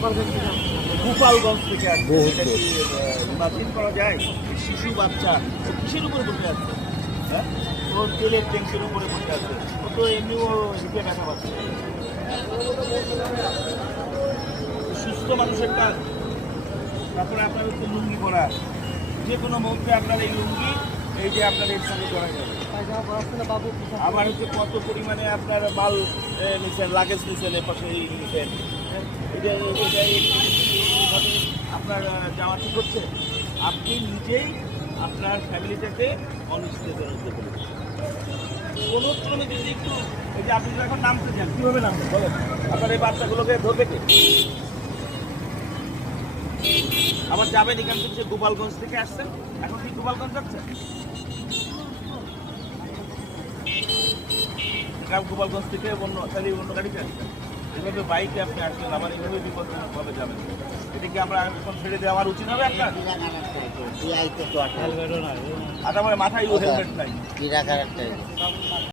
গোপালগঞ্জ থেকে আসছে। এটা কি ইমাজিন করা যায়? শিশু বাচ্চা কিসের উপরে বসে আছে? হ্যাঁ, ও তেলের ট্যাঙ্কের উপরে বসে আছে। ও তো এমনিও হিটে ব্যথা পাচ্ছে। সুস্থ মানুষের কাজ। তারপরে আপনার হচ্ছে লুঙ্গি পরা, যে কোনো মুহূর্তে আপনার এই লুঙ্গি এই যে আপনার এর সঙ্গে জড়া যাবে। আবার হচ্ছে কত পরিমাণে আপনার মাল নিচ্ছেন, লাগেজ নিচ্ছেন, এ পাশে এই নিচ্ছেন, এটা এইভাবে আপনার যাওয়া ঠিক হচ্ছে। আপনি নিজেই আপনার ফ্যামিলিটাকে অনিশ্চিতের মধ্যে ফেলে দিচ্ছেন। কোনো ক্রমে যদি একটু এই যে আপনি যদি এখন নামতে চান, কীভাবে নামবেন বলেন? আপনার এই বাচ্চাগুলোকে ধরবে কে? আবার যাবেন এখান থেকে, সে গোপালগঞ্জ থেকে আসছেন, এখন কি গোপালগঞ্জ যাচ্ছেন? গোপালগঞ্জ থেকে অন্য গাড়িতে আসছেন, এভাবে বাইকে আপনি আসবেন, আবার এইভাবে বিপদভাবে যাবেন। এটা কি আমরা এখন ছেড়ে দেওয়া উচিত হবে আপনার? আচ্ছা, আমার মাথায় হেলমেট নাই।